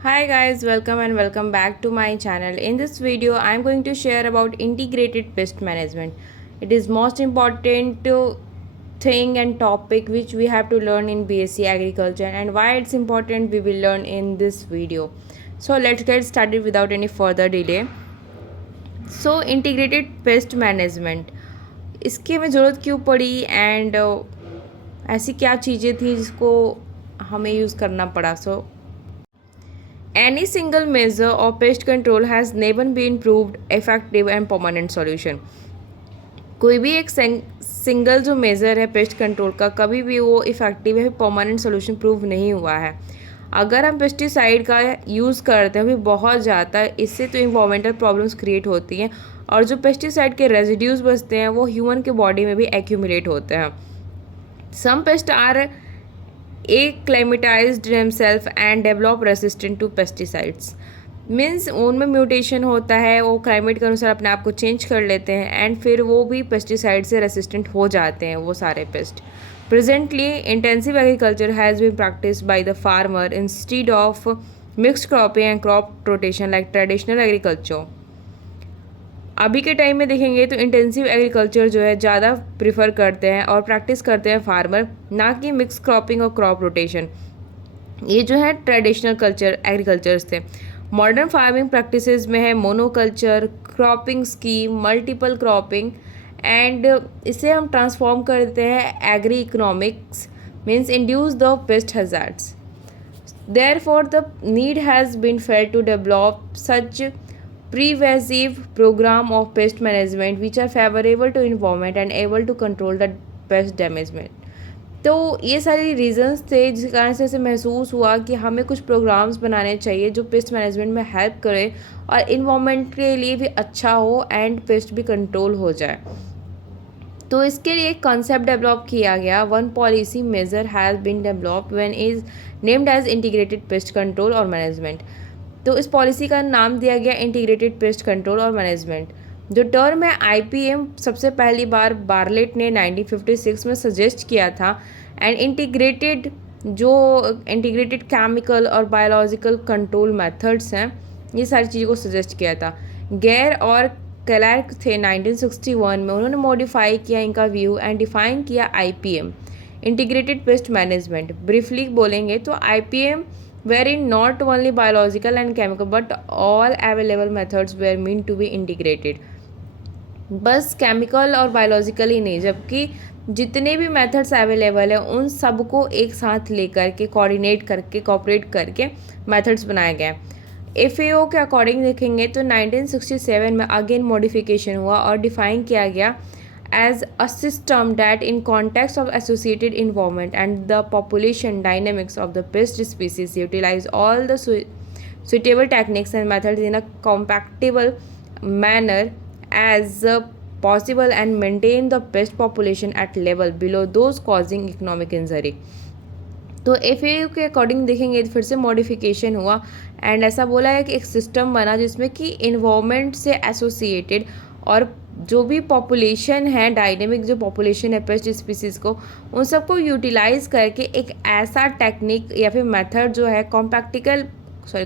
Hi guys, welcome and welcome back to my channel. In this video, I am going to share about integrated pest management. It is most important thing and topic which we have to learn in BSc Agriculture, and why it's important we will learn in this video. So let's get started without any further delay. So integrated pest management, इसकी हमें ज़रूरत क्यों पड़ी and ऐसी क्या चीज़ें थी जिसको हमें यूज़ करना पड़ा. Any single measure of pest control has never been proved effective and permanent solution. कोई भी एक सिंगल जो मेज़र है पेस्ट कंट्रोल का कभी भी वो इफ़ेक्टिव है परमानेंट सोल्यूशन प्रूव नहीं हुआ है. अगर हम पेस्टिसाइड का यूज़ करते हैं भी बहुत ज़्यादा, इससे तो इन्वायरमेंटल प्रॉब्लम्स क्रिएट होती हैं और जो पेस्टिसाइड के रेजिड्यूज बचते हैं वो ह्यूमन के बॉडी में भी एक्यूमुलेट होते हैं. Some pest are acclimatized themselves and develop resistant to pesticides. Means उनमें म्यूटेशन होता है, वो क्लाइमेट के अनुसार अपने आप को चेंज कर लेते हैं एंड फिर वो भी पेस्टिसाइड से रेसिस्टेंट हो जाते हैं वो सारे pest. Presently intensive agriculture has been practice by the farmer instead of mixed cropping and crop rotation like traditional agriculture. अभी के टाइम में देखेंगे तो इंटेंसिव एग्रीकल्चर जो है ज़्यादा प्रिफर करते हैं और प्रैक्टिस करते हैं फार्मर, ना कि मिक्स क्रॉपिंग और क्रॉप रोटेशन. ये जो है ट्रेडिशनल कल्चर एग्रीकल्चर्स थे. मॉडर्न फार्मिंग प्रैक्टिसेस में है monoculture, cropping scheme, multiple cropping and इसे हम ट्रांसफॉर्म करते हैं agree economics, means induce the paste hazards. Therefore, the need has been felt to develop such pervasive program of pest management which are favorable to environment and able to control the pest damage. तो ये सारी reasons थे जिस कारण से ऐसे महसूस हुआ कि हमें कुछ प्रोग्राम्स बनाने चाहिए जो पेस्ट मैनेजमेंट में हेल्प करे और इन्वायरमेंट के लिए भी अच्छा हो एंड पेस्ट भी कंट्रोल हो जाए. तो इसके लिए एक कॉन्सेप्ट डेवलप किया गया. One policy measure has been developed when is named as integrated pest control और मैनेजमेंट. तो इस पॉलिसी का नाम दिया गया इंटीग्रेटेड पेस्ट कंट्रोल और मैनेजमेंट. जो टर्म है आईपीएम सबसे पहली बार बार्लेट ने 1956 में सजेस्ट किया था एंड इंटीग्रेटेड केमिकल और बायोलॉजिकल कंट्रोल मेथड्स हैं ये सारी चीज़ों को सजेस्ट किया था. गैर और क्लैर्क थे 1961 में, उन्होंने मॉडिफाई किया इनका व्यू एंड डिफाइन किया IPM integrated pest management. Briefly बोलेंगे तो IPM wherein not only biological and chemical but all available methods were meant to be integrated. बस केमिकल और बायोलॉजिकल ही नहीं, जबकि जितने भी मेथड्स अवेलेबल हैं उन सबको एक साथ लेकर के कोऑर्डिनेट करके कोऑपरेट करके मेथड्स बनाए गए. एफएओ के अकॉर्डिंग देखेंगे तो 1967 में अगेन मॉडिफिकेशन हुआ और डिफाइन किया गया as a system that in context of associated environment and the population dynamics of the pest species utilize all the suitable techniques and methods in a compatible manner as possible and maintain the pest population at level below those causing economic injury. तो FAO के according देखेंगे तो फिर से modification हुआ and ऐसा बोला है कि एक सिस्टम बना जिसमें कि इन्वायरमेंट से एसोसिएटेड और जो भी पॉपुलेशन है डायनेमिक जो पॉपुलेशन है पेस्ट स्पीसीज़ को उन सबको यूटिलाइज करके एक ऐसा टेक्निक या फिर मेथड जो है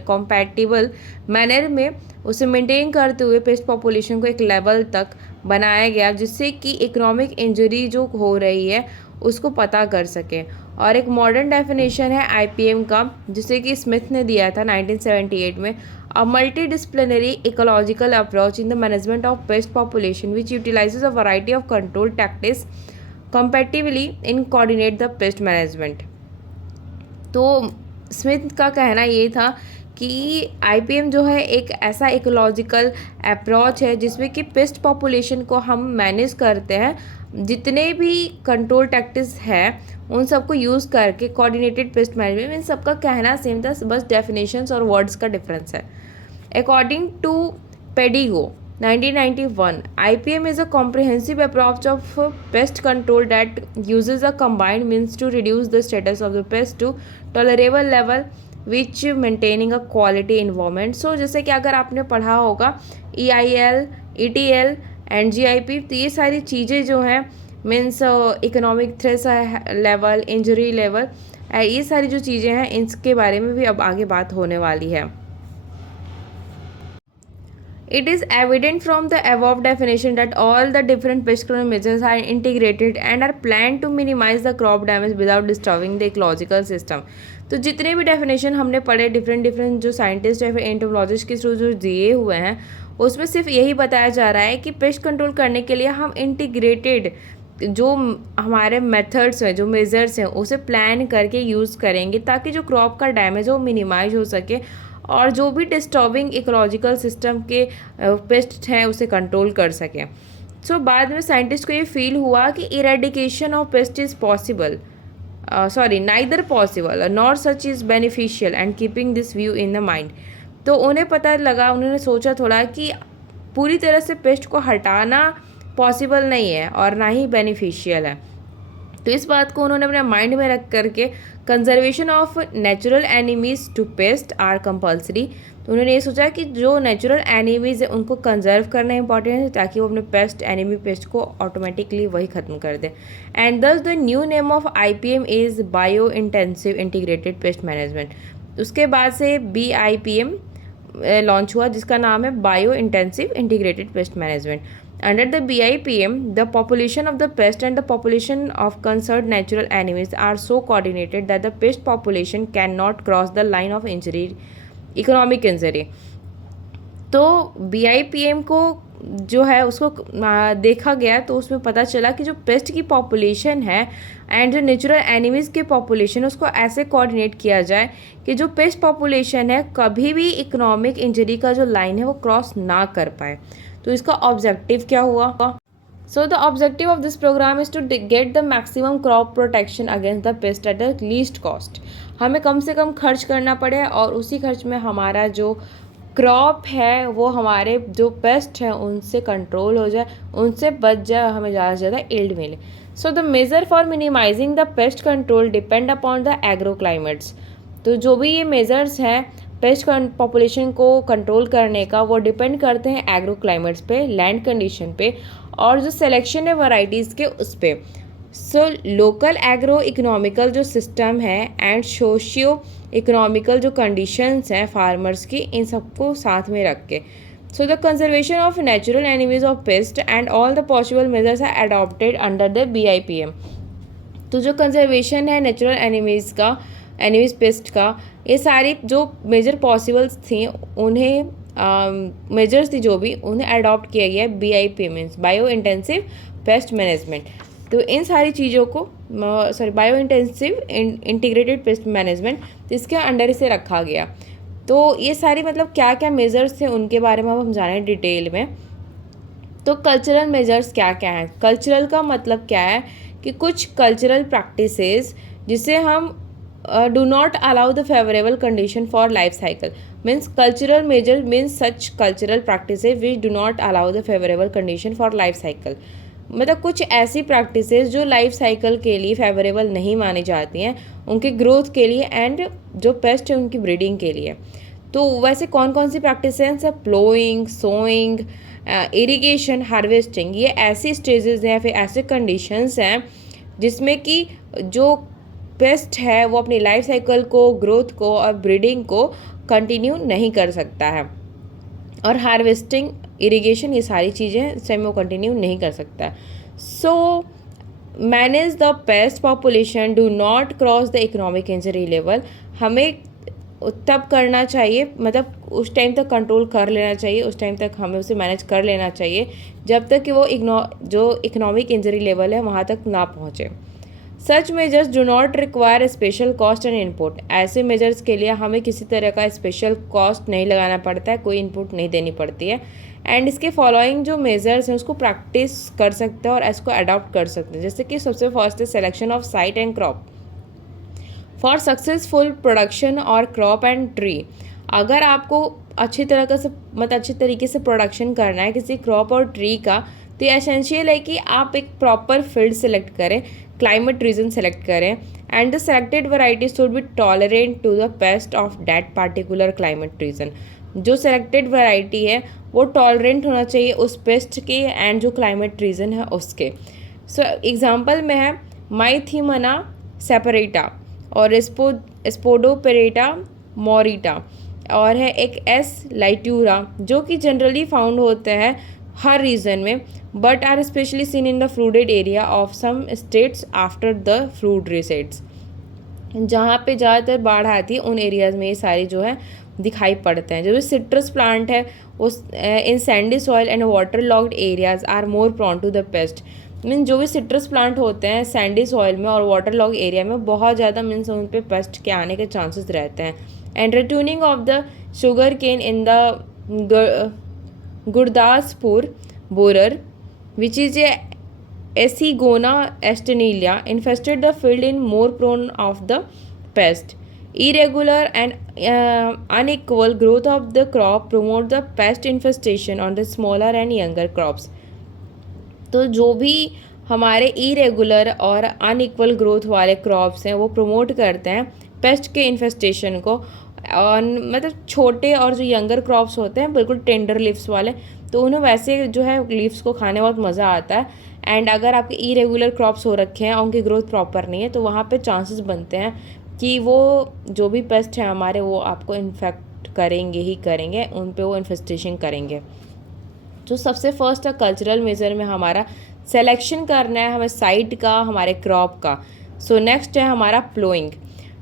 कॉम्पैटिबल मैनर में उसे मेंटेन करते हुए पेस्ट पॉपुलेशन को एक लेवल तक बनाया गया जिससे कि इकोनॉमिक इंजरी जो हो रही है उसको पता कर सकें. और एक मॉडर्न डेफिनेशन है आईपीएम का जिसे कि स्मिथ ने दिया था 1978 में. A multidisciplinary ecological approach in the management of pest population which utilizes a variety of control tactics compatibility in coordinate the pest management. तो स्मिथ का कहना ये था कि आईपीएम जो है एक ऐसा इकोलॉजिकल अप्रोच है जिसमें कि पेस्ट पॉपुलेशन को हम मैनेज करते हैं, जितने भी कंट्रोल टैक्टिक्स है उन सबको यूज़ करके कोऑर्डिनेटेड पेस्ट मैनेजमेंट. इन सबका कहना सेम था, बस डेफिनेशंस और वर्ड्स का डिफरेंस है. According to Pedigo 1991, IPM is a comprehensive approach of pest control that uses a combined means to reduce the status of the pest to tolerable level which maintaining a quality environment. So जैसे कि अगर आपने पढ़ा होगा EIL, ETL, NGIP, तो ये सारी चीज़ें जो हैं means economic threshold level, injury level, ये सारी जो चीज़ें हैं इसके बारे में भी अब आगे बात होने वाली है। It is evident from the above definition that all the different pest control measures are integrated and are planned to minimize the crop damage without disturbing the ecological system. तो जितने भी डेफिनेशन हमने पढ़े डिफरेंट जो scientist या फिर entomologist के through जो दिए हुए हैं उसमें सिर्फ यही बताया जा रहा है कि पेस्ट कंट्रोल करने के लिए हम इंटीग्रेटेड जो हमारे मेथड्स हैं जो मेजर्स हैं उसे प्लान करके यूज़ करेंगे ताकि जो क्रॉप का डैमेज हो मिनिमाइज हो सके और जो भी डिस्टर्बिंग इकोलॉजिकल सिस्टम के पेस्ट हैं उसे कंट्रोल कर सकें। सो बाद में साइंटिस्ट को ये फील हुआ कि eradication of paste is possible neither possible nor such is beneficial and keeping this view in the mind. तो उन्हें पता लगा, उन्होंने सोचा थोड़ा कि पूरी तरह से पेस्ट को हटाना पॉसिबल नहीं है और ना ही बेनिफिशियल है। तो इस बात को उन्होंने अपने माइंड में रख करके conservation of natural enemies to pest are compulsory. तो उन्होंने ये सोचा कि जो नेचुरल एनिमीज़ है उनको कंजर्व करना इंपॉर्टेंट है ताकि वो अपने पेस्ट को ऑटोमेटिकली वही ख़त्म कर दे। एंड दस the new name of IPM is bio intensive integrated pest management. उसके बाद से BIPM लॉन्च हुआ जिसका नाम है bio intensive integrated pest management. Under the BIPM, the population of the pest and the population of concerned natural enemies are so coordinated that the pest population cannot cross the line of injury, economic injury. तो BIPM को जो है उसको देखा गया तो उसमें पता चला कि जो पेस्ट की पॉपुलेशन है एंड जो नेचुरल एनिमीज़ की पॉपुलेशन उसको ऐसे कोऑर्डिनेट किया जाए कि जो पेस्ट पॉपुलेशन है कभी भी इकोनॉमिक इंजरी का जो लाइन है वो क्रॉस ना कर पाए। तो इसका ऑब्जेक्टिव क्या हुआ? So the objective of this program is to get the maximum crop protection against the pest at the least cost. हमें कम से कम खर्च करना पड़े और उसी खर्च में हमारा जो क्रॉप है वो हमारे जो पेस्ट हैं उनसे कंट्रोल हो जाए, उनसे बच जाए, हमें ज़्यादा से ज़्यादा यील्ड मिले। So the measure for minimizing the pest control depend upon the agro climates. तो जो भी ये मेजर्स हैं पेस्ट पॉपुलेशन को कंट्रोल करने का वो डिपेंड करते हैं एग्रो क्लाइमेट्स पे, लैंड कंडीशन पे और जो सिलेक्शन है वैरायटीज़ के उस पे। सो लोकल एग्रो इकोनॉमिकल जो सिस्टम है एंड सोशियो इकोनॉमिकल जो कंडीशंस हैं फार्मर्स की, इन सबको साथ में रख के so the conservation of natural enemies of pest and all the possible measures are adopted under the BIPM। तो जो कंजर्वेशन है नेचुरल एनिमीज पेस्ट का, ये सारी जो मेजर पॉसिबल्स थी उन्हें मेजर्स थी जो भी उन्हें अडॉप्ट किया गया BIPM means bio intensive pest management. तो इन सारी चीज़ों को bio intensive integrated pest management इसके अंडर से रखा गया। तो ये सारी मतलब क्या क्या मेजर्स थे उनके बारे में अब हम जानें डिटेल में। तो कल्चरल मेजर्स क्या क्या हैं? कल्चरल का मतलब क्या है कि कुछ कल्चरल प्रैक्टिसेस जिसे हम do not allow the favorable condition for life cycle means cultural measures means such cultural practices which do not allow the favorable condition for life cycle। मतलब कुछ ऐसी प्रैक्टिसेस जो लाइफ साइकिल के लिए favourable नहीं मानी जाती हैं उनके ग्रोथ के लिए एंड जो पेस्ट है उनकी ब्रीडिंग के लिए। तो वैसे कौन कौन सी प्रैक्टिसेस हैं? प्लोइंग, सोइंग, इरिगेशन, हार्वेस्टिंग, ये ऐसी स्टेजेस हैं फिर ऐसे कंडीशंस हैं जिसमें कि जो पेस्ट है वो अपनी लाइफ साइकिल को, ग्रोथ को और ब्रीडिंग को कंटिन्यू नहीं कर सकता है। और हार्वेस्टिंग, इरिगेशन, ये सारी चीज़ें सेम वो कंटिन्यू नहीं कर सकता। So manage the pest population, do not cross the economic injury level. हमें तब करना चाहिए, मतलब उस टाइम तक कंट्रोल कर लेना चाहिए, उस टाइम तक हमें उसे मैनेज कर लेना चाहिए जब तक कि वो जो इकोनॉमिक इंजरी लेवल है वहाँ तक ना पहुँचे। सच measures do not require special cost and input. ऐसे मेजर्स के लिए हमें किसी तरह का स्पेशल कॉस्ट नहीं लगाना पड़ता है, कोई इनपुट नहीं देनी पड़ती है। एंड इसके फॉलोइंग जो मेजर्स हैं उसको प्रैक्टिस कर सकते हैं और इसको अडॉप्ट कर सकते हैं। जैसे कि सबसे फर्स्ट है selection of site and crop for successful production और क्रॉप एंड ट्री। अगर आपको अच्छी तरीके से प्रोडक्शन करना है किसी क्रॉप और ट्री का तो ये एसेंशियल है कि आप एक प्रॉपर फील्ड सेलेक्ट करें, क्लाइमेट रीजन सेलेक्ट करें and the selected variety should be tolerant to the pest of that particular climate region. जो सेलेक्टेड वैरायटी है वो टॉलरेंट होना चाहिए उस पेस्ट के एंड जो क्लाइमेट रीजन है उसके। सो एग्जांपल में है माइथिमना सेपरेटा और स्पोडोपेरेटा मोरिटा, और है एक एस लाइट्यूरा जो कि जनरली फाउंड होते हैं हर रीजन में, but are especially seen in the flooded area of some states after the flood recedes. जहाँ पे ज़्यादातर बाढ़ आती है उन एरियाज़ में ये सारी जो है दिखाई पड़ते हैं। जो भी सिट्रस प्लांट है उस in sandy soil and water locked areas are more prone to the pest. Mean जो भी सिट्रस प्लांट होते हैं सैंडी सॉइल में और वाटर लॉग एरिया में बहुत ज़्यादा मीन्स उन पे पेस्ट के आने के चांसेस रहते हैं। And ratooning of the sugarcane in the Gurdaspur borer which is a Esigona astenelia infested the field in more prone of the pest. Irregular and unequal growth of the crop promote the pest infestation on the smaller and younger crops. तो जो भी हमारे irregular और unequal growth वाले crops हैं वो promote करते हैं पेस्ट के इन्फेस्टेशन को, और मतलब छोटे और जो यंगर क्रॉप्स होते हैं बिल्कुल टेंडर लीव्स वाले, तो उन्हें वैसे जो है लीव्स को खाने बहुत मज़ा आता है। एंड अगर आपके इरेगुलर क्रॉप्स हो रखे हैं और उनकी ग्रोथ प्रॉपर नहीं है तो वहाँ पे चांसेस बनते हैं कि वो जो भी पेस्ट हैं हमारे वो आपको इन्फेक्ट करेंगे ही करेंगे, उन पे वो इन्फेस्टेशन करेंगे। जो सबसे फर्स्ट है कल्चरल मेजर में हमारा सिलेक्शन करना है हमें साइट का, हमारे क्रॉप का। सो नेक्स्ट है हमारा प्लोइंग।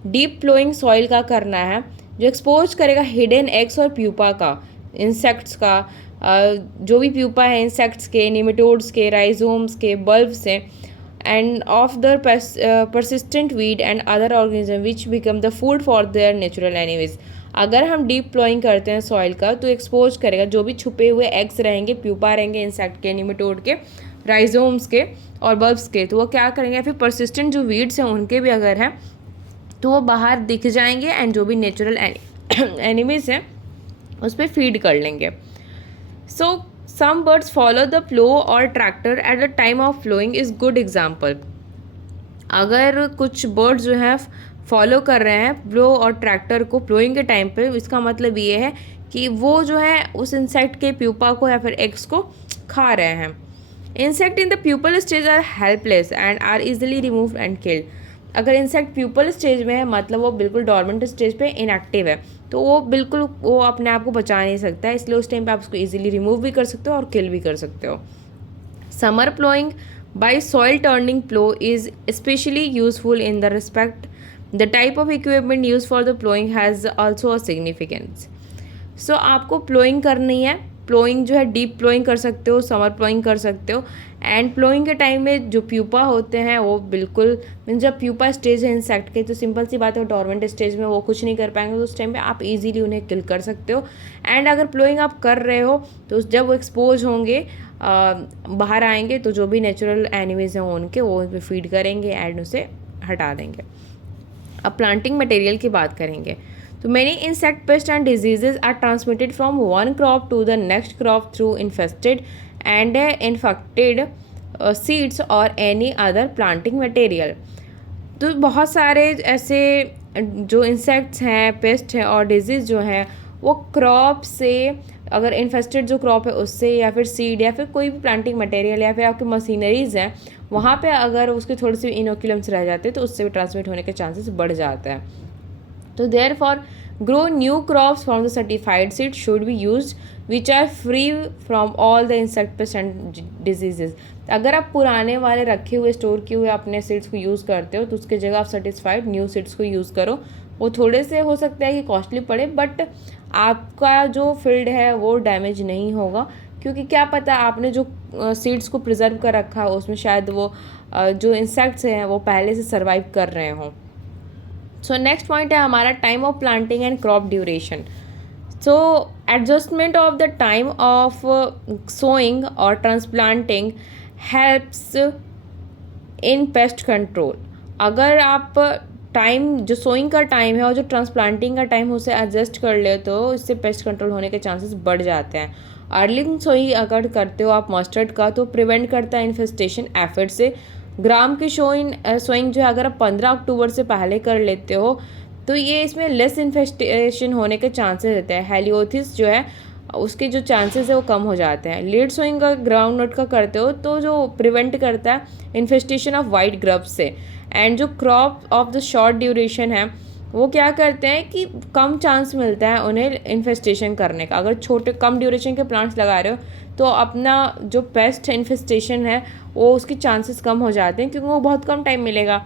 डीप प्लोइंग सॉइल का करना है जो एक्सपोज करेगा हिडन एग्स और प्यूपा का, इंसेक्ट्स का, जो भी प्यूपा है इंसेक्ट्स के, निमेटोड्स के, राइजोम्स के, बल्ब से, end of the persistent weed and other organism which become the food for their natural enemies. अगर हम डीप प्लोइंग करते हैं सॉइल का तो एक्सपोज करेगा जो भी छुपे हुए एग्स रहेंगे, प्यूपा रहेंगे इंसेक्ट के, निमेटोड के, राइजोम्स के और बल्ब्स के, तो वो क्या करेंगे, फिर परसिस्टेंट जो वीड्स हैं उनके भी अगर हैं तो वो बाहर दिख जाएंगे एंड जो भी नेचुरल एनिमीज हैं उस पर फीड कर लेंगे। So some birds follow the plow or tractor at the time of plowing is good example. अगर कुछ बर्ड्स जो है फॉलो कर रहे हैं प्लो और ट्रैक्टर को प्लोइंग के टाइम पे, इसका मतलब ये है कि वो जो है उस इंसेक्ट के प्यूपा को या फिर एग्स को खा रहे हैं। Insect in the pupal stage are helpless and are easily removed and killed. अगर इंसेक्ट प्यूपल स्टेज में है मतलब वो बिल्कुल डॉर्मेंट स्टेज पे इनएक्टिव है तो वो बिल्कुल वो अपने आप को बचा नहीं सकता है, इसलिए उस टाइम पे आप उसको इजीली रिमूव भी कर सकते हो और किल भी कर सकते हो। Summer ploughing by soil turning plough is especially useful in the respect the type of equipment use for the ploughing has also a significance. So आपको प्लोइंग करनी है, प्लोइंग जो है डीप प्लोइंग कर सकते हो, समर प्लोइंग कर सकते हो। एंड प्लोइंग के टाइम में जो प्यूपा होते हैं वो बिल्कुल मीन जब प्यूपा स्टेज है इंसेक्ट के तो सिंपल सी बात है डॉर्मेंट स्टेज में वो कुछ नहीं कर पाएंगे, तो उस टाइम पे आप इजीली उन्हें किल कर सकते हो। एंड अगर प्लोइंग आप कर रहे हो तो जब वो एक्सपोज होंगे बाहर आएंगे तो जो भी नेचुरल एनिमीज हैं उनके वो उन पर फीड करेंगे एंड उसे हटा देंगे। अब प्लांटिंग मटेरियल की बात करेंगे तो many insect pests and diseases are transmitted from one crop to the next crop through infested and infected seeds or any other planting material। तो बहुत सारे ऐसे जो इंसेक्ट्स हैं, पेस्ट हैं और डिजीज़ जो हैं वो क्रॉप से, अगर इन्फेस्टेड जो क्रॉप है उससे या फिर सीड या फिर कोई भी प्लांटिंग मटेरियल या फिर आपके मशीनरीज़ हैं वहाँ पे अगर उसके थोड़े से इनोक्यूलम्स रह जाते हैं तो उससे भी ट्रांसमिट होने के चांसेस बढ़ जाते हैं। तो therefore grow new crops from the certified seed should be used which are free from all the insect pests and diseases। अगर आप पुराने वाले रखे हुए स्टोर किए हुए अपने सीड्स को यूज़ करते हो तो उसकी जगह आप सर्टिफाइड न्यू सीड्स को यूज़ करो। वो थोड़े से हो सकता है कि कॉस्टली पड़े बट आपका जो फील्ड है वो डैमेज नहीं होगा, क्योंकि क्या पता आपने जो सीड्स को प्रिजर्व कर रखा है उसमें शायद वो जो इंसेक्ट्स हैं वो पहले से सर्वाइव कर रहे हों। सो नेक्स्ट पॉइंट है हमारा time of planting and crop duration. So adjustment of the time of sowing और transplanting helps in pest control. अगर आप टाइम जो सोइंग का टाइम है और जो ट्रांसप्लांटिंग का टाइम उसे एडजस्ट कर ले तो इससे पेस्ट कंट्रोल होने के चांसेस बढ़ जाते हैं। अर्लिंग सोइंग अगर करते हो आप मस्टर्ड का तो प्रिवेंट करता है इन्फेस्टेशन एफर्ट से। ग्राम की सोइंग जो है अगर आप 15 अक्टूबर से पहले कर लेते हो तो ये इसमें लेस इन्फेस्टेशन होने के चांसेस रहते हैं। हेलियोथिस जो है उसके जो चांसेस है वो कम हो जाते हैं। लेट सोइंग का ग्राउंड नट का करते हो तो जो प्रिवेंट करता है इन्फेस्टेशन ऑफ वाइट ग्रब्स से। एंड जो crop of the short duration है वो क्या करते हैं कि कम चांस मिलता है उन्हें इन्फेस्टेशन करने का। अगर छोटे कम ड्यूरेशन के प्लांट्स लगा रहे हो तो अपना जो पेस्ट इन्फेस्टेशन है वो उसकी चांसेस कम हो जाते हैं, क्योंकि वो बहुत कम टाइम मिलेगा।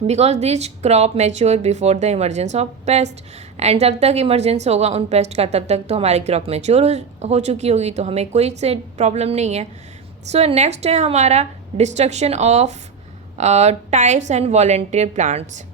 Because this crop mature before the emergence of pest, and जब तक इमरजेंस होगा उन पेस्ट का तब तक तो हमारी क्रॉप मैच्योर हो चुकी होगी, तो हमें कोई से प्रॉब्लम नहीं है। सो नेक्स्ट है हमारा destruction of types and volunteer plants.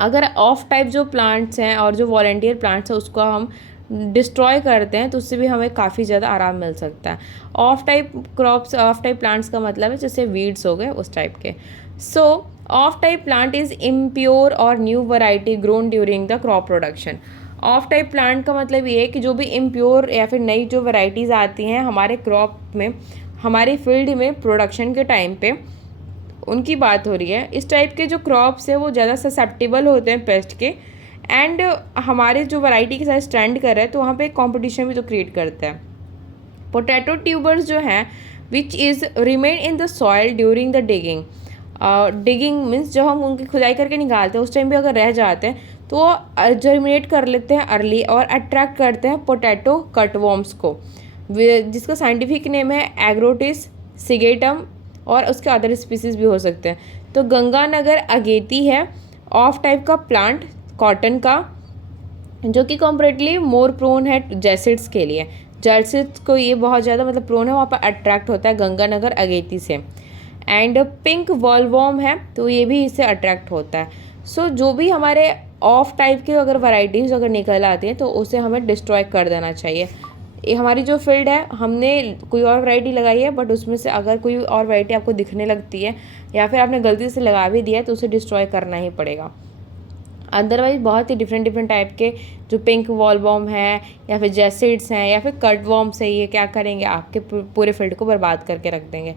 अगर ऑफ टाइप जो प्लांट्स हैं और जो वॉलेंटियर प्लांट्स हैं उसको हम डिस्ट्रॉय करते हैं तो उससे भी हमें काफ़ी ज़्यादा आराम मिल सकता है। Of type crops, of type plants का मतलब है जैसे वीड्स हो गए उस टाइप के। So off type plant is impure और new variety grown during the crop production. Off type plant का मतलब ये है कि जो भी इम्प्योर या फिर नई जो वैरायटीज़ आती हैं हमारे क्रॉप में, हमारी फील्ड में प्रोडक्शन के टाइम पे उनकी बात हो रही है। इस टाइप के जो क्रॉप्स है वो ज़्यादा ससेप्टेबल होते हैं पेस्ट के, एंड हमारे जो वैरायटी के साथ स्टैंड कर रहे हैं तो वहाँ पे कंपटीशन भी तो क्रिएट करता है। पोटैटो ट्यूबर्स जो हैं which is remain in the soil during the digging. Digging means जब हम उनकी खुदाई करके निकालते हैं उस टाइम भी अगर रह जाते हैं तो वो जर्मिनेट कर लेते हैं अर्ली और अट्रैक्ट करते हैं पोटैटो कटवॉर्म्स को, जिसका साइंटिफिक नेम है एग्रोटिस सिगेटम, और उसके अदर स्पीसीज भी हो सकते हैं। तो गंगानगर अगेती है ऑफ टाइप का प्लांट कॉटन का, जो कि कॉम्परेटली मोर प्रोन है जैसिड्स के लिए। जैसिड्स को ये बहुत ज़्यादा मतलब प्रोन है, वहाँ पर अट्रैक्ट होता है गंगानगर अगेती से। एंड पिंक वॉलवॉर्म है तो ये भी इससे अट्रैक्ट होता है। सो जो भी हमारे ऑफ टाइप के अगर वैरायटीज़ अगर निकल आती हैं तो उसे हमें डिस्ट्रॉय कर देना चाहिए। ये हमारी जो फील्ड है हमने कोई और वैरायटी लगाई है, बट उसमें से अगर कोई और वैरायटी आपको दिखने लगती है या फिर आपने गलती से लगा भी दिया है तो उसे डिस्ट्रॉय करना ही पड़ेगा। अदरवाइज बहुत ही डिफरेंट डिफरेंट टाइप के जो पिंक वॉलवॉर्म है या फिर जैसिड्स हैं या फिर कटवॉर्म्स है, ये क्या करेंगे आपके पूरे फील्ड को बर्बाद करके रख देंगे।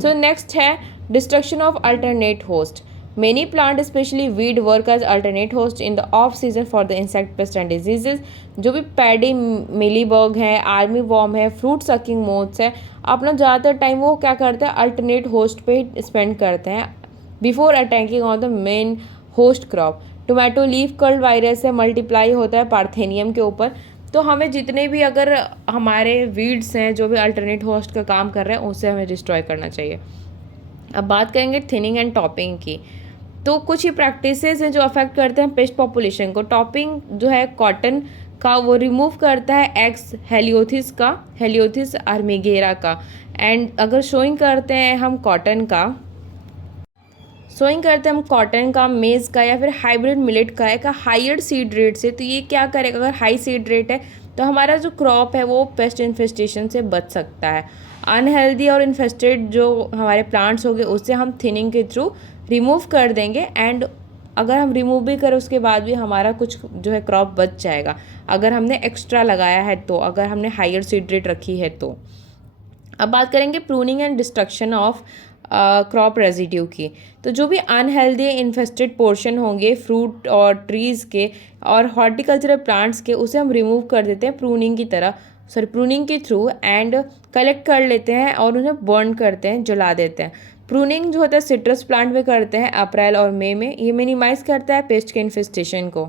सो नेक्स्ट है destruction of alternate host. Many plant especially weed work as alternate host in the off season for the insect pest and diseases। जो भी पैडी मिलीबग है, आर्मी वॉर्म है, फ्रूट सकिंग मोथ्स है, अपना ज़्यादातर time वो क्या करते हैं अल्टरनेट होस्ट पे स्पेंड करते हैं before attacking on the main host crop. Tomato leaf curl virus है, मल्टीप्लाई होता है पार्थेनियम के ऊपर। तो हमें जितने भी अगर हमारे वीड्स हैं जो भी अल्टरनेट होस्ट का काम कर रहे हैं उसे हमें डिस्ट्रॉय करना चाहिए। अब बात करेंगे थिनिंग एंड टॉपिंग की। तो कुछ ही प्रैक्टिसेस हैं जो अफेक्ट करते हैं पेस्ट पॉपुलेशन को। टॉपिंग जो है कॉटन का वो रिमूव करता है एग्स हेलियोथिस का, हेलियोथिस आर्मिगेरा का। एंड अगर शोइंग करते हैं हम कॉटन का, मेज़ का या फिर हाइब्रिड मिलेट का एक हायर सीड रेट से, तो ये क्या करेगा, अगर हाई सीड रेट है तो हमारा जो क्रॉप है वो पेस्ट इन्फेस्टेशन से बच सकता है। अनहेल्दी और इन्फेस्टेड जो हमारे प्लांट्स होंगे उससे हम थिनिंग के थ्रू रिमूव कर देंगे, एंड अगर हम रिमूव भी करें उसके बाद भी हमारा कुछ जो है क्रॉप बच जाएगा अगर हमने एक्स्ट्रा लगाया है तो, अगर हमने हायर सीड रेट रखी है तो। अब बात करेंगे pruning and destruction of crop residue की। तो जो भी अनहेल्दी इन्फेस्टेड पोर्शन होंगे फ्रूट और ट्रीज़ के और हॉर्टिकल्चरल प्लांट्स के, उसे हम रिमूव कर देते हैं प्रूनिंग के थ्रू, एंड कलेक्ट कर लेते हैं और उन्हें बर्न करते हैं, जला देते हैं। प्रूनिंग जो होता है सिट्रस प्लांट में करते हैं अप्रैल और मई में। ये मिनिमाइज करता है पेस्ट के इन्फेस्टेशन को।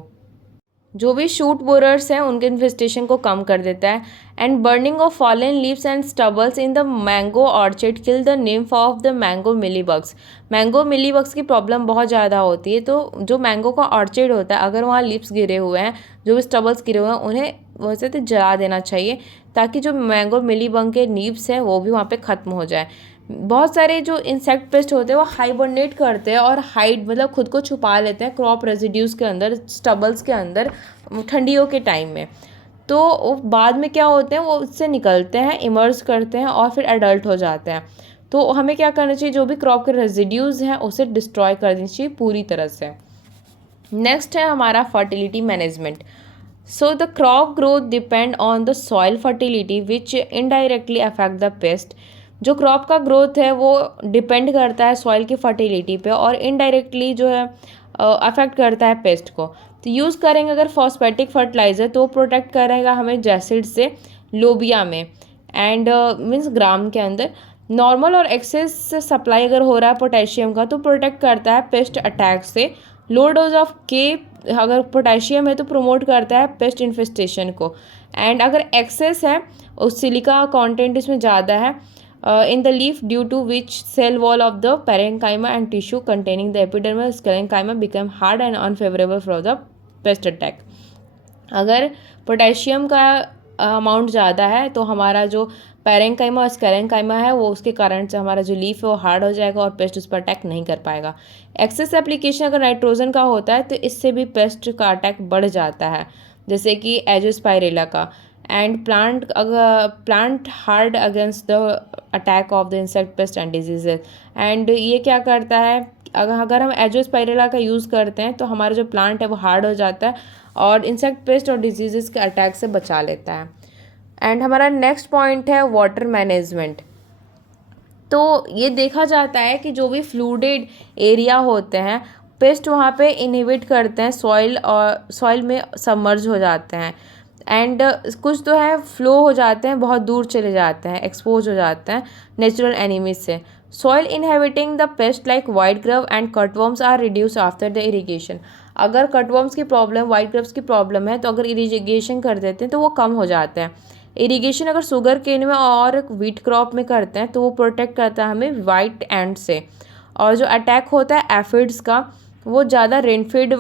जो भी शूट बोरर्स हैं उनके इन्फेस्टेशन को कम कर देता है। And burning of fallen leaves and stubbles in the mango orchard kill the nymph of the mango mealybugs. Mango mealybugs की प्रॉब्लम बहुत ज़्यादा होती है, तो जो मैंगो का ऑर्चर्ड होता है अगर वहाँ लीव्स गिरे हुए हैं, जो भी स्टबल्स गिरे हुए हैं, उन्हें वैसे तो जला देना चाहिए ताकि जो मैंगो मिलीबग के लीव्स हैं वो भी वहाँ पे ख़त्म हो जाए। बहुत सारे जो इंसेक्ट पेस्ट होते हैं वो हाइबरनेट करते हैं और हाइड मतलब खुद को छुपा लेते हैं क्रॉप रेजिड्यूज़ के अंदर, स्टबल्स के अंदर ठंडियों के टाइम में। तो वो बाद में क्या होते हैं, वो उससे निकलते हैं, इमर्ज करते हैं और फिर एडल्ट हो जाते हैं। तो हमें क्या करना चाहिए, जो भी क्रॉप के रेजिड्यूज़ हैं उसे डिस्ट्रॉय कर देनी चाहिए पूरी तरह से। नेक्स्ट है हमारा fertility management. So the crop growth depend on the soil fertility which indirectly affect the paste. जो क्रॉप का ग्रोथ है वो डिपेंड करता है सॉइल की फर्टिलिटी पे और इनडायरेक्टली जो है अफेक्ट करता है पेस्ट को। तो यूज़ करेंगे अगर फॉस्फेटिक फर्टिलाइज़र तो प्रोटेक्ट करेगा हमें जैसिड से लोबिया में एंड मीन्स ग्राम के अंदर। नॉर्मल और एक्सेस सप्लाई अगर हो रहा है पोटेशियम का तो प्रोटेक्ट करता है पेस्ट अटैक से। लो डोज ऑफ के अगर पोटेशियम है तो प्रमोट करता है पेस्ट इन्फेस्टेशन को। एंड अगर एक्सेस है उस सिलिका कंटेंट इसमें ज़्यादा है in the leaf due to which cell wall of the parenchyma and tissue containing the epidermal sclerenchyma become hard and unfavourable for the pest attack. अगर potassium का amount ज़्यादा है तो हमारा जो पेरेन्काइमा और स्क्लेरेन्काइमा है वो उसके कारण से हमारा जो लीफ है वो हार्ड हो जाएगा और पेस्ट उस पर अटैक नहीं कर पाएगा। एक्सेस एप्लीकेशन अगर नाइट्रोजन का होता है तो इससे भी पेस्ट का अटैक बढ़ जाता है, जैसे कि एजोस्पाइरेला का। And plant hard against the attack of the insect pest and diseases. And ये क्या करता है, अगर हम एजोस्पाइरेला का यूज़ करते हैं तो हमारा जो प्लांट है वो हार्ड हो जाता है और इंसेक्ट पेस्ट और डिजीजेस के अटैक से बचा लेता है। एंड हमारा नेक्स्ट पॉइंट है वाटर मैनेजमेंट। तो ये देखा जाता है कि जो भी फ्लूडेड एरिया होते हैं पेस्ट वहाँ पे इनहिबिट करते हैं, सॉइल में सबमर्ज हो जाते हैं। एंड कुछ तो है फ्लो हो जाते हैं, बहुत दूर चले जाते हैं, एक्सपोज हो जाते हैं नेचुरल एनिमीज से। Soil inhabiting the pest like white grub and cutworms are reduce after the irrigation. अगर कटवर्म्स की प्रॉब्लम, वाइट ग्रव्स की प्रॉब्लम है तो अगर इरीगेशन कर देते हैं तो वो कम हो जाते हैं। इरिगेशन अगर शुगर केन में और व्हीट क्रॉप में करते हैं तो वो प्रोटेक्ट करता है हमें वाइट एंड से। और जो अटैक होता है एफिड्स का वो ज़्यादा रेनफीड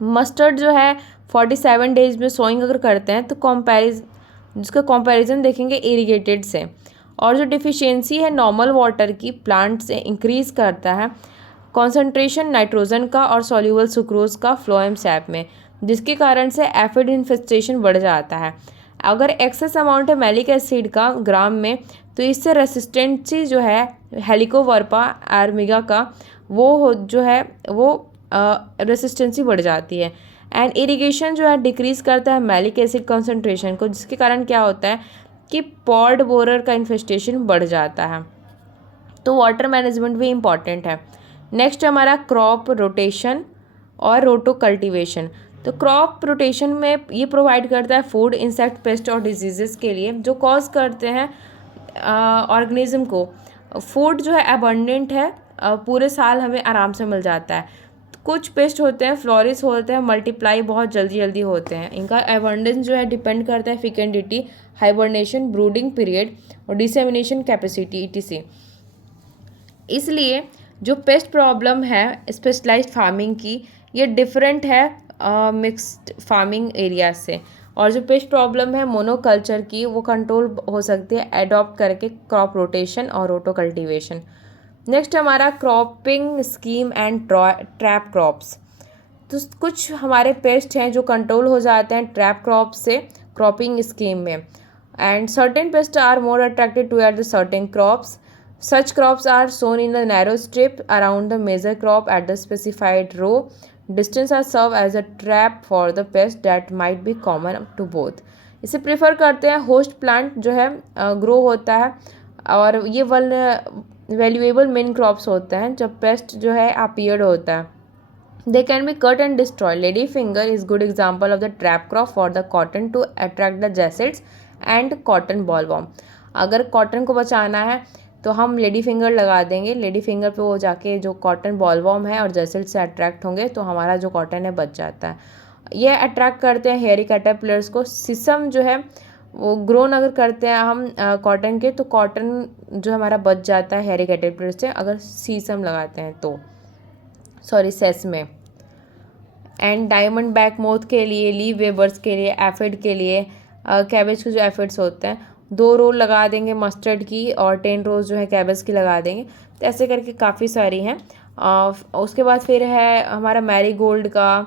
मस्टर्ड जो है 47 डेज में सोइंग अगर करते हैं तो जिसका कंपैरिजन देखेंगे इरिगेटेड से। और जो डिफिशियंसी है नॉर्मल वाटर की प्लांट से इंक्रीज़ करता है कॉन्सेंट्रेशन नाइट्रोजन का और सॉल्यूबल सुक्रोज का फ्लोएम सैप में, जिसके कारण से एफिड इन्फेस्टेशन बढ़ जाता है। अगर एक्सेस अमाउंट है मैलिक एसिड का ग्राम में तो इससे रेसिस्टेंसी जो है हेलिकोवर्पा आर्मिगा का जो है वो रेसिस्टेंसी बढ़ जाती है। एंड इरिगेशन जो है डिक्रीज़ करता है मैलिक एसिड कॉन्सेंट्रेशन को, जिसके कारण क्या होता है कि पॉड बोरर का इन्फेस्टेशन बढ़ जाता है। तो वाटर मैनेजमेंट भी इम्पॉर्टेंट है। नेक्स्ट हमारा क्रॉप रोटेशन और रोटो कल्टिवेशन। तो क्रॉप रोटेशन में ये प्रोवाइड करता है फूड इंसेक्ट पेस्ट और डिजीज़ के लिए जो कॉज करते हैं ऑर्गेनिज्म को। फूड जो है अबंडेंट है, पूरे साल हमें आराम से मिल जाता है। कुछ पेस्ट होते हैं फ्लोरिस होते हैं मल्टीप्लाई बहुत जल्दी जल्दी होते हैं, इनका अबंडेंस जो है डिपेंड करता है फिकेंडिटी, हाइबरनेशन, ब्रूडिंग पीरियड और डिसेमिनेशन कैपेसिटी etc। इसलिए जो पेस्ट प्रॉब्लम है स्पेशलाइज्ड फार्मिंग की ये डिफरेंट है मिक्स्ड फार्मिंग एरिया से। और जो पेस्ट प्रॉब्लम है मोनोकल्चर की वो कंट्रोल हो सकती है एडॉप्ट करके क्रॉप रोटेशन और रोटो कल्टीवेशन। नेक्स्ट हमारा cropping scheme and trap crops. तो कुछ हमारे पेस्ट हैं जो कंट्रोल हो जाते हैं ट्रैप क्रॉप से क्रॉपिंग स्कीम में। And certain pest are more attracted to at the certain crops. Such crops are sown in a narrow strip around the major crop at the specified row. Distance are serve as a trap for the pest that might be common to both. इसे prefer करते हैं host plant जो है grow होता है और ये valuable main crops होते हैं जब पेस्ट जो है अपीयर्ड होता है। They can be cut and destroyed. Ladyfinger is good example of the trap crop for the cotton to attract the jacids and cotton bollworm. अगर कॉटन को बचाना है तो हम लेडी फिंगर लगा देंगे, लेडी फिंगर पे वो जाके जो कॉटन बॉलवॉर्म है और जैसिड से अट्रैक्ट होंगे तो हमारा जो कॉटन है बच जाता है। ये अट्रैक्ट करते हैं हेयरी कैटरपिलर्स को। सिसम जो है वो ग्रोन अगर करते हैं हम कॉटन के तो कॉटन जो हमारा बच जाता है हेयरी कैटरपिलर से अगर सीसम लगाते हैं तो sesame. And diamond back moth के लिए, लीव वेबर्स के लिए, एफिड के लिए, कैबेज के जो एफिड्स होते हैं 2 रो लगा देंगे मस्टर्ड की और 10 रोज जो है कैबेज की लगा देंगे। तो ऐसे करके काफ़ी सारी हैं। उसके बाद फिर है हमारा मैरीगोल्ड का,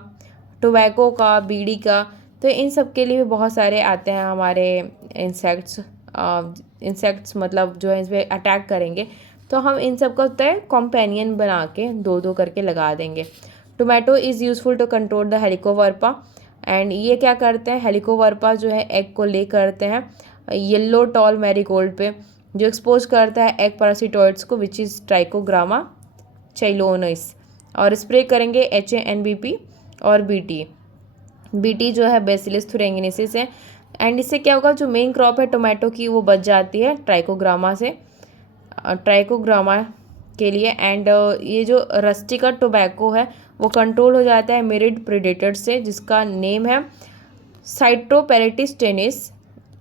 टोबैको का, बीड़ी का। तो इन सब के लिए भी बहुत सारे आते हैं हमारे इंसेक्ट्स मतलब जो है इसमें अटैक करेंगे तो हम इन सब का तय कॉम्पेनियन बना के 2-2 करके लगा देंगे। Tomato is useful to control the helicoverpa. एंड ये क्या करते हैं हेलिकोवर्पा जो है एग को ले करते हैं येलो टॉल मैरीगोल्ड पे जो एक्सपोज करता है एग पैरासिटॉइड्स को विच इज़ ट्राइकोग्रामा चाइलोनिस। और स्प्रे करेंगे HANBP और BT जो है बेसिलस thuringiensis है। एंड इससे क्या होगा जो मेन क्रॉप है टोमेटो की वो बच जाती है ट्राइकोग्रामा से। ट्राइकोग्रामा के लिए। एंड ये जो रस्टिका टोबैको है वो कंट्रोल हो जाता है मेरिड प्रेडेटर से, जिसका नेम है साइटोपेरेटिस टेनिस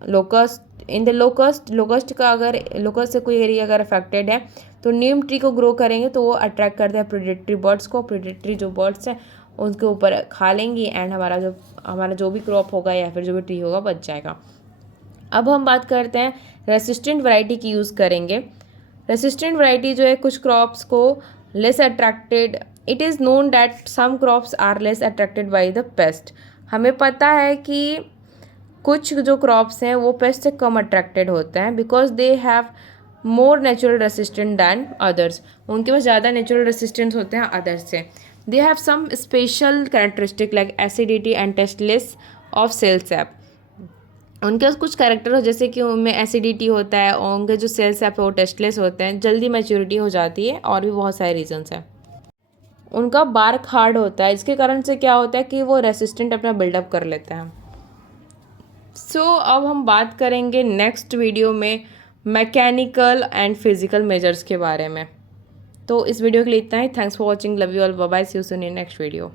लोकस्ट। इन द लोकस्ट का अगर लोकस्ट से कोई एरिया अगर अफेक्टेड है तो नीम ट्री को ग्रो करेंगे तो वो अट्रैक्ट करते हैं प्रेडेटरी बर्ड्स को। प्रेडेटरी जो बर्ड्स हैं उनके ऊपर खा लेंगी एंड हमारा जो भी क्रॉप होगा या फिर जो भी ट्री होगा बच जाएगा। अब हम बात करते हैं रेसिस्टेंट वैरायटी की यूज़ करेंगे। रेसिस्टेंट वैरायटी जो है कुछ क्रॉप्स को less attracted, it is known that some crops are less attracted by the pest. हमें पता है कि कुछ जो क्रॉप्स हैं वो पेस्ट से कम अट्रैक्टेड होते हैं because they have more natural resistant than others. उनके पास ज़्यादा नेचुरल रेसिस्टेंस होते हैं अदर्स से। They have some special characteristic like acidity and tasteless of cell sap. उनके पास कुछ कैरेक्टर हो जैसे कि उनमें एसिडिटी होता है और उनके जो सेल सैप है वो टेस्टलेस होते हैं, जल्दी मैच्योरिटी हो जाती है और भी बहुत सारे रीजंस हैं। उनका बार्क हार्ड होता है, इसके कारण से क्या होता है कि वो रेसिस्टेंट अपना बिल्डअप कर लेते हैं। अब हम बात करेंगे नेक्स्ट वीडियो में मैकेनिकल एंड फिजिकल मेजर्स के बारे में। तो इस वीडियो के लिए इतना ही। Thanks for watching, love you all, bye bye, see you soon in next video.